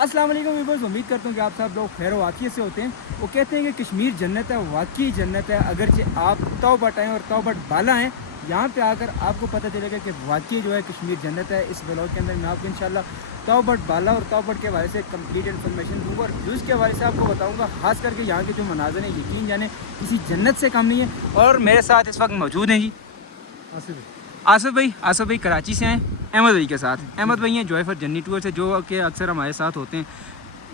अस्सलाम वालेकुम व्यूअर्स, उम्मीद करता हूँ कि आप सब लोग खैर वाक़ियत से होते हैं। वो कहते हैं कि कश्मीर जन्नत है, वाक़ई जन्नत है। अगरचे आप तौबट आएँ और तौबट बाला हैं, यहाँ पे आकर आपको पता चलेगा कि वाक़ई जो है कश्मीर जन्नत है। इस व्लॉग के अंदर मैं आपको इंशाल्लाह तौबट बाला और तौबट के हवाले से कंप्लीट इन्फॉर्मेशन दूँगा और व्यूज़ के हवाले से आपको बताऊँगा। ख़ास करके यहाँ के जो मनाज़र हैं, यकीन जाने किसी जन्नत से कम नहीं है। और मेरे साथ इस वक्त मौजूद हैं जी आसिफ आसिफ भाई कराची से हैं अहमद भाई के साथ। अहमद भाई हैं जॉय फॉर जर्नी टूर से, जो कि अक्सर हमारे साथ होते हैं।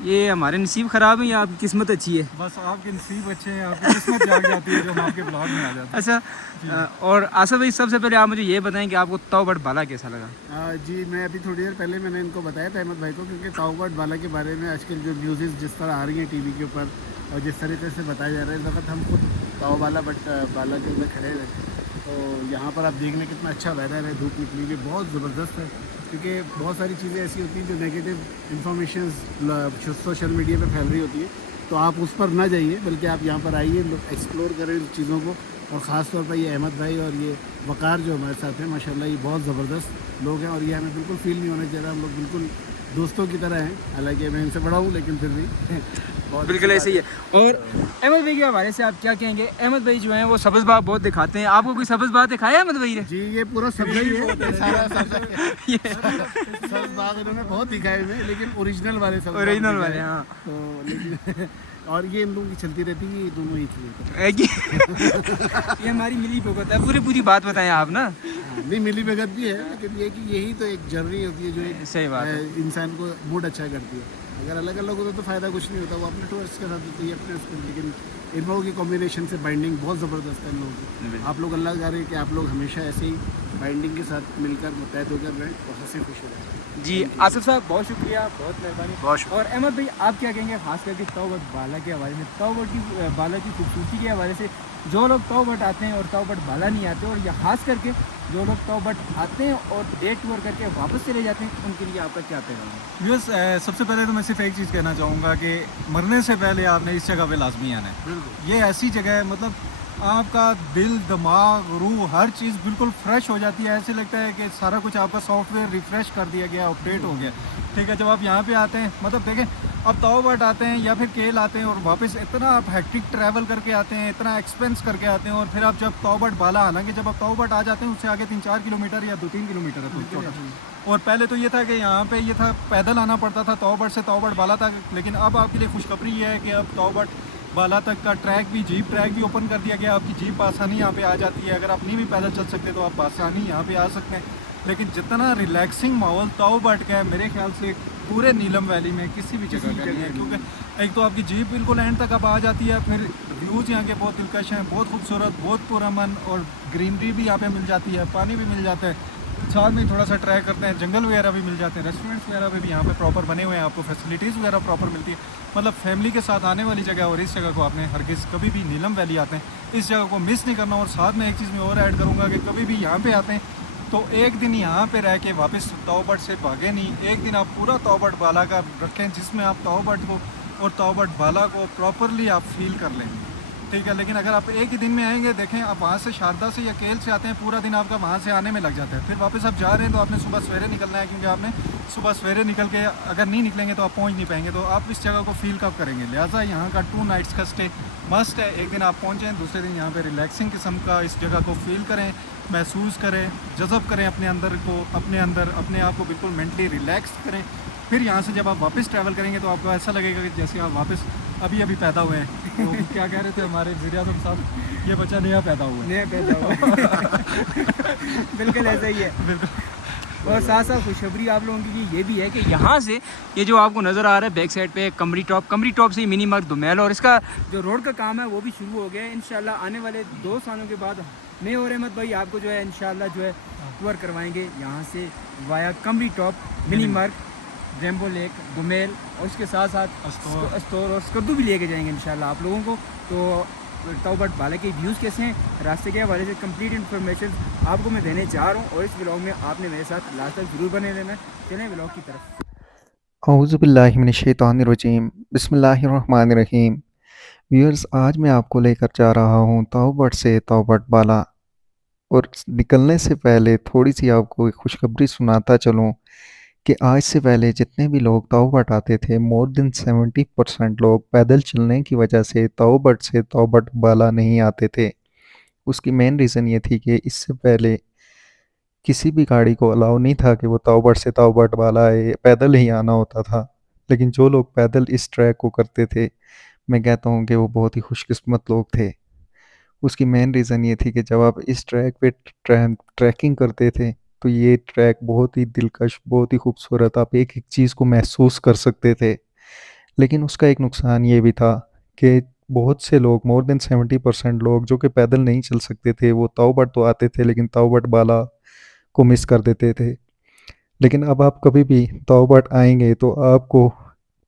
ये हमारे नसीब ख़राब है या आपकी किस्मत अच्छी है? बस आपके नसीब अच्छे हैं, आपकी किस्मत जाग जाती है जो हम आपके ब्लॉग में आ जाते हैं। अच्छा। और आसिफ भाई सबसे पहले आप मुझे ये बताएं कि आपको तौबट बाला कैसा लगा? जी मैं अभी थोड़ी देर पहले मैंने इनको बताया था अहमद भाई को, क्योंकि तौबट बाला के बारे में आजकल जो न्यूज़ जिस तरह आ रही हैं टीवी के ऊपर और जिस तरीके से बताया जा रहा है, इस वक्त हम खुद तौ बाला बाला के अंदर खड़े हैं। तो यहाँ पर आप देख लें कितना अच्छा वेदर है, धूप निकली हुई बहुत ज़बरदस्त है। क्योंकि बहुत सारी चीज़ें ऐसी होती हैं जो नेगेटिव इंफॉर्मेशन सोशल मीडिया पे फैल रही होती है, तो आप उस पर ना जाइए, बल्कि आप यहाँ पर आइए, एक्सप्लोर करें इन चीज़ों को। और ख़ास तौर पर ये अहमद भाई और ये वक़ार जो हमारे साथ हैं, माशाल्लाह ये बहुत ज़बरदस्त लोग हैं और ये हमें बिल्कुल फ़ील नहीं होना चाहिए, हम लोग बिल्कुल दोस्तों की तरह हैं। हालांकि मैं इनसे बड़ा हूँ, लेकिन फिर भी बहुत बिल्कुल अच्छी ऐसे ही बात है। और अहमद भाई के हवाले से आप क्या कहेंगे? अहमद भाई जो हैं वो सब्ज़ बाग बहुत दिखाते हैं। आपको कोई सब्ज़ बाग दिखाया अहमद भाई ने? जी, ये पूरा सब्ज़ा ही है, ये सारा सब्ज़ा ये सब्ज़ बाग इन्होंने बहुत दिखाए हुए हैं, लेकिन ओरिजिनल वाले सब्ज़ बाग ओरिजिनल दिखाए वाले, हैं। हाँ। तो लेकिन और ये इन लोगों की चलती रहती है, ये दोनों ही चीज़ें। है कि- ये हमारी मिली भगत है। पूरी पूरी बात बताएं आप ना। हाँ, नहीं मिली भगत भी है, लेकिन ये कि यही तो एक जर्नी होती है जो एक सही बात है। इंसान को मूड अच्छा करती है। अगर अलग अलग होता तो फ़ायदा कुछ नहीं होता, वो अपने टूरिस्ट के साथ होती है अपने उसके, लेकिन इन लोगों की कॉम्बिनेशन से बाइंडिंग बहुत ज़बरदस्त है इन लोगों की। आप लोग अल्लाह करे कि आप लोग हमेशा ऐसे ही बाइंडिंग के साथ मिलकर मुतहद होकर रहें और हंसी खुशी रहें। जी आसिफ साहब, बहुत शुक्रिया, बहुत मेहरबानी। बहुत शुक्रिया। और अहमद भाई आप क्या कहेंगे खास करके तौबट बाला के हवाले में, तौबट की बाला की खूबसूरती के हवाले से? जो लोग तौबट आते हैं और तौबट बाला नहीं आते, और या खास करके जो लोग तौबट आते हैं और डे टूर करके वापस चले जाते हैं, उनके लिए आपका क्या पैगाम है? व्यूअर्स, सबसे पहले तो मैं सिर्फ एक चीज़ कहना चाहूँगा कि मरने से पहले आपने इस जगह पे लाजमी आना है। बिल्कुल ये ऐसी जगह है, मतलब आपका दिल, दिमाग, रूह, हर चीज़ बिल्कुल फ्रेश हो जाती है। ऐसे लगता है कि सारा कुछ आपका सॉफ्टवेयर रिफ़्रेश कर दिया गया, अपडेट हो गया। ठीक है, जब आप यहाँ पे आते हैं, मतलब देखें, अब तौबट आते हैं या फिर केल आते हैं और वापस इतना आप हैक्टिक ट्रैवल करके आते हैं, इतना एक्सपेंस करके आते हैं, और फिर आप जब तौबट बाला, हालांकि जब आप तौबट आ जाते हैं उससे आगे 3-4 किलोमीटर या 2-3 किलोमीटर है, तो छोटा। और पहले तो ये था कि यहाँ पे ये था पैदल आना पड़ता था तौबट से तौबट बाला तक, लेकिन अब आपके लिए खुशखबरी ये है कि अब तौबट बाला तक का ट्रैक भी, जीप ट्रैक भी ओपन कर दिया गया। आपकी जीप आसानी यहाँ पे आ जाती है। अगर आप नहीं भी पैदल चल सकते तो आप आसानी यहाँ पे आ सकते हैं। लेकिन जितना रिलैक्सिंग माहौल तौबट का है, मेरे ख्याल से पूरे नीलम वैली में किसी भी जगह का नहीं है। क्योंकि एक तो आपकी जीप बिल्कुल एंड तक अब आ जाती है, फिर व्यूज़ यहाँ के बहुत दिलकश हैं, बहुत खूबसूरत, बहुत पुरअमन, और ग्रीनरी भी यहाँ पे मिल जाती है, पानी भी मिल जाता है। साथ में थोड़ा सा ट्रैक करते हैं, जंगल वगैरह भी मिल जाते हैं, रेस्टोरेंट्स वगैरह भी यहाँ पे प्रॉपर बने हुए हैं, आपको फैसिलिटीज़ वगैरह प्रॉपर मिलती है। मतलब फैमिली के साथ आने वाली जगह, और इस जगह को आपने हरगिज़ कभी भी नीलम वैली आते हैं इस जगह को मिस नहीं करना। और साथ में एक चीज़ मैं और ऐड करूँगा कि कभी भी यहाँ पे आते हैं तो एक दिन यहाँ पे रह के वापस तौबट से भागे नहीं। एक दिन आप पूरा तौबट बाला का रखें, जिसमें आप तौबट को और तौबट बाला को प्रॉपरली आप फील कर लें। ठीक है, लेकिन अगर आप एक ही दिन में आएंगे, देखें आप वहाँ से शारदा से या केल से आते हैं, पूरा दिन आपका वहाँ से आने में लग जाता है। फिर वापस आप जा रहे हैं तो आपने सुबह सवेरे निकलना है, क्योंकि आपने सुबह सवेरे निकल के अगर नहीं निकलेंगे तो आप पहुँच नहीं पाएंगे। तो आप इस जगह को फील कब करेंगे? लिहाजा यहाँ का 2 नाइट्स का स्टे मस्ट है। एक दिन आप पहुँचें, दूसरे दिन यहाँ पर रिलैक्सिंग किस्म का इस जगह को फील करें, महसूस करें, जज़ब करें अपने अंदर को, अपने अंदर अपने आप को बिल्कुल मेंटली रिलैक्स करें। फिर यहाँ से जब आप वापस ट्रैवल करेंगे तो आपको ऐसा लगेगा कि जैसे आप वापस अभी अभी पैदा हुए हैं। तो क्या कह रहे थे हमारे ज़रिया साहब, ये बच्चा नया पैदा हुआ है। नया पैदा हुआ बिल्कुल ऐसा ही है। बिल्कुल। और साथ साथ खुशखबरी आप लोगों के लिए ये भी है कि यहाँ से ये जो आपको नज़र आ रहा है बैक साइड पे कमरी टॉप से मिनी मार्ग दुमैल, और इसका जो रोड का काम है वो भी शुरू हो गया है। इंशाल्लाह आने वाले 2 सालों के बाद मैं और अहमद भाई आपको जो है इंशाल्लाह जो है टूर करवाएंगे यहाँ से वाया कमरी टॉप, मिनी मार्ग, रेम्बो लेक, दुमेल, और उसके साथ साथ अस्तौर और स्कर्दू भी लेके जाएंगे इंशाल्लाह आप लोगों को। तो तौबट बाला के व्यूज़ कैसे हैं, रास्ते के हवाले से कंप्लीट इन्फॉर्मेशन आपको मैं देने जा रहा हूँ, और इस व्लॉग में आपने मेरे साथ लास्ट तक ज़रूर बने रहना। चलें व्लॉग की तरफ। औज़ुबिल्लाहिमिनश्शैतानिर्रजीम बिस्मिल्लाहिर्रहमानिर्रहीम। व्यूअर्स, आज मैं आपको लेकर जा रहा हूँ तौबट से तौबट बाला। और निकलने से पहले थोड़ी सी आपको एक खुशखबरी सुनाता चलूँ कि आज से पहले जितने भी लोग ताओबट आते थे, मोर देन 70% लोग पैदल चलने की वजह से ताओबट से ताओबट बाला नहीं आते थे। उसकी मेन रीज़न ये थी कि इससे पहले किसी भी गाड़ी को अलाउ नहीं था कि वो ताओबट से ताओबट बाला आए, पैदल ही आना होता था। लेकिन जो लोग पैदल इस ट्रैक को करते थे, मैं कहता हूँ कि वो बहुत ही खुशकिस्मत लोग थे। उसकी मेन रीज़न ये थी कि जब आप इस ट्रैक पे ट्रैकिंग करते थे, तो ये ट्रैक बहुत ही दिलकश, बहुत ही खूबसूरत, आप एक-एक चीज़ को महसूस कर सकते थे। लेकिन उसका एक नुकसान ये भी था कि बहुत से लोग, मोर देन 70% लोग जो कि पैदल नहीं चल सकते थे, वो ताओबट तो आते थे लेकिन ताओबट बाला को मिस कर देते थे। लेकिन अब आप कभी भी ताओबट आएँगे तो आपको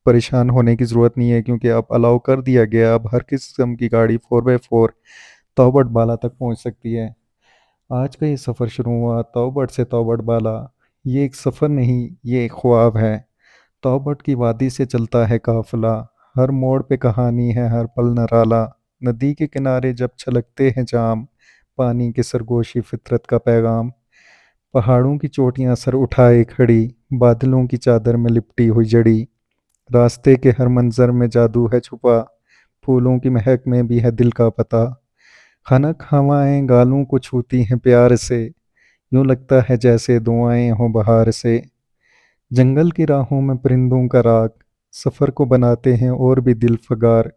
परेशान होने की ज़रूरत नहीं है, क्योंकि अब अलाउ कर दिया गया है, अब हर किस्म की गाड़ी 4x4 ताओबट बाला तक पहुंच सकती है। आज का ये सफ़र शुरू हुआ ताओबट से ताओबट बाला। ये एक सफ़र नहीं, ये एक ख्वाब है। ताओबट की वादी से चलता है काफ़िला, हर मोड़ पे कहानी है, हर पल निराला। नदी के किनारे जब छलकते हैं जाम, पानी की सरगोशी फितरत का पैगाम। पहाड़ों की चोटियां सर उठाए खड़ी, बादलों की चादर में लिपटी हुई जड़ी। रास्ते के हर मंजर में जादू है छुपा, फूलों की महक में भी है दिल का पता। खनक हवाएं गालों को छूती हैं प्यार से, यूं लगता है जैसे दुआएं हों बहार से। जंगल की राहों में परिंदों का राग, सफ़र को बनाते हैं और भी दिल फगार।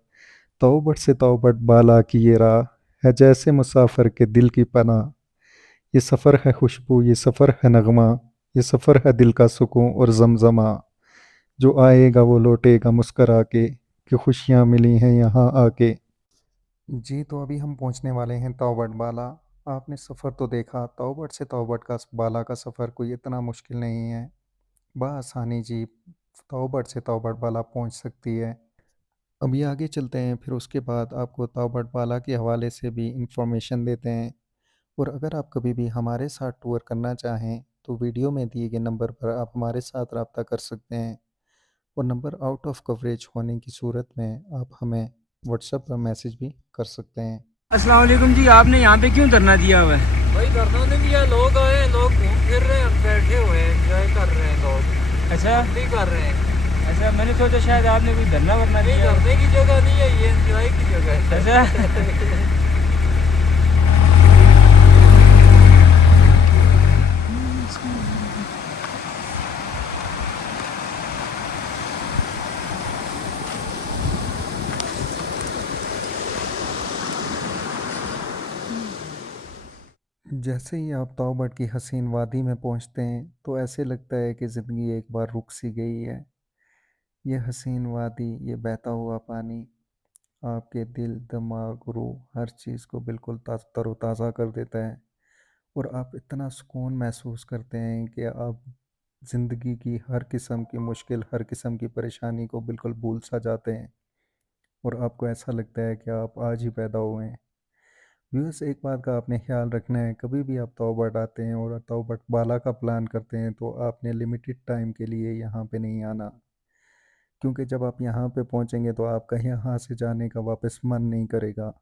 तौबत से तौबत बाला की ये राह, है जैसे मुसाफिर के दिल की पनाह। ये सफ़र है खुशबू, ये सफ़र है नगमा, ये सफ़र है दिल का सुकून और जमजमा। जो आएगा वो लौटेगा मुस्करा के, कि खुशियाँ मिली हैं यहाँ आके। जी, तो अभी हम पहुंचने वाले हैं तौबत बाला। आपने सफ़र तो देखा, तौबत से तौबत का बाला का सफ़र कोई इतना मुश्किल नहीं है। बआसानी जीप तौबत से तौबत बाला पहुंच सकती है। अभी आगे चलते हैं, फिर उसके बाद आपको तौबत बाला के हवाले से भी इंफॉर्मेशन देते हैं। और अगर आप कभी भी हमारे साथ टूर करना चाहें, तो वीडियो में दिए गए नंबर पर आप हमारे साथ रब्ता कर सकते हैं। और नंबर आउट ऑफ कवरेज होने की सूरत में आप हमें व्हाट्सएप पर मैसेज भी कर सकते हैं। अस्सलाम वालेकुम जी, आपने यहाँ पे क्यों धरना दिया हुआ है? भाई धरना नहीं दिया, लोग आए, लोग घूम फिर रहे हैं, हम बैठे हुए हैं, एंजॉय कर रहे हैं, लोग अच्छा, भी कर रहे हैं। ऐसा मैंने सोचा शायद आपने कोई धरना वरना नहीं, दिया। धरने की जगह नहीं है, ये एंजॉय की जगह है। अच्छा जैसे ही आप तौबत की हसीन वादी में पहुंचते हैं, तो ऐसे लगता है कि ज़िंदगी एक बार रुक सी गई है। ये हसीन वादी, ये बहता हुआ पानी आपके दिल, दिमाग, रूह, हर चीज़ को बिल्कुल तरोताज़ा कर देता है। और आप इतना सुकून महसूस करते हैं कि आप ज़िंदगी की हर किस्म की मुश्किल, हर किस्म की परेशानी को बिल्कुल भूल सा जाते हैं। और आपको ऐसा लगता है कि आप आज ही पैदा हुए हैं। व्यूअर्स, एक बात का आपने ख्याल रखना है, कभी भी आप तौबत आते हैं और तौबत बाला का प्लान करते हैं, तो आपने लिमिटेड टाइम के लिए यहाँ पे नहीं आना। क्योंकि जब आप यहाँ पे पहुँचेंगे तो आपका यहाँ से जाने का वापस मन नहीं करेगा।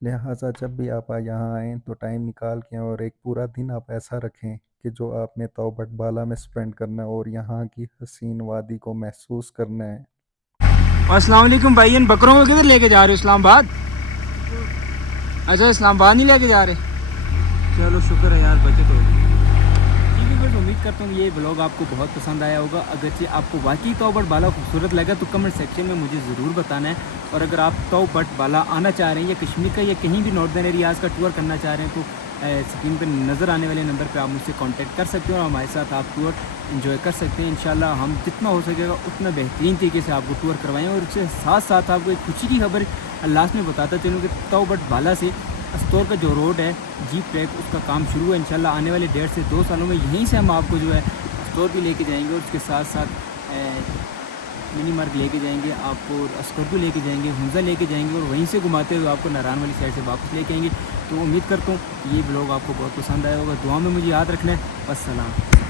लिहाजा जब भी आप यहाँ आएँ तो टाइम निकाल के, और एक पूरा दिन आप ऐसा रखें कि जो आपने तौबत बाला में स्पेंड करना है और यहाँ की हसीन वादी को महसूस करना है। अस्सलाम वालेकुम भाईयन, बकरों को किधर लेके जा रहे हो? इस्लामाबाद? अच्छा, इस्लामाबाद नहीं लेके जा रहे? चलो शुक्र है यार, बचत हो गई। ठीक है, बस उम्मीद करता हूँ ये ब्लॉग आपको बहुत पसंद आया होगा। अगरचे आपको वाकई तौबत बाला खूबसूरत लगा तो कमेंट सेक्शन में मुझे ज़रूर बताना है। और अगर आप तौबत बाला आना चाह रहे हैं या कश्मीर का या कहीं भी नॉर्दर्न एरियाज़ का टूर करना चाह रहे हैं, तो स्क्रीन पर नज़र आने वाले नंबर पर आप मुझसे कांटेक्ट कर सकते हो और हमारे साथ आप टूर एंजॉय कर सकते हैं। इंशाल्लाह हम जितना हो सकेगा उतना बेहतरीन तरीके से आपको टूर करवाएं। और इसके साथ साथ आपको एक खुशी की खबर लास्ट में बताता चलूँ कि तौबत बाला से अस्तौर का जो रोड है जीप ट्रैक, उसका काम शुरू है। इंशाल्लाह आने वाले 1.5 से 2 सालों में यहीं से हम आपको जो है अस्तौर भी लेके जाएंगे और उसके साथ साथ मिनी मार्ग लेके जाएंगे आपको, और अस्करदू लेके जाएंगे, हुंजा लेके जाएंगे और वहीं से घुमाते हुए आपको नारायण वाली साइड से वापस लेके आएंगे। तो उम्मीद करता हूँ ये ब्लॉग आपको बहुत पसंद आया होगा। दुआ में मुझे याद रखना है। अस्सलाम।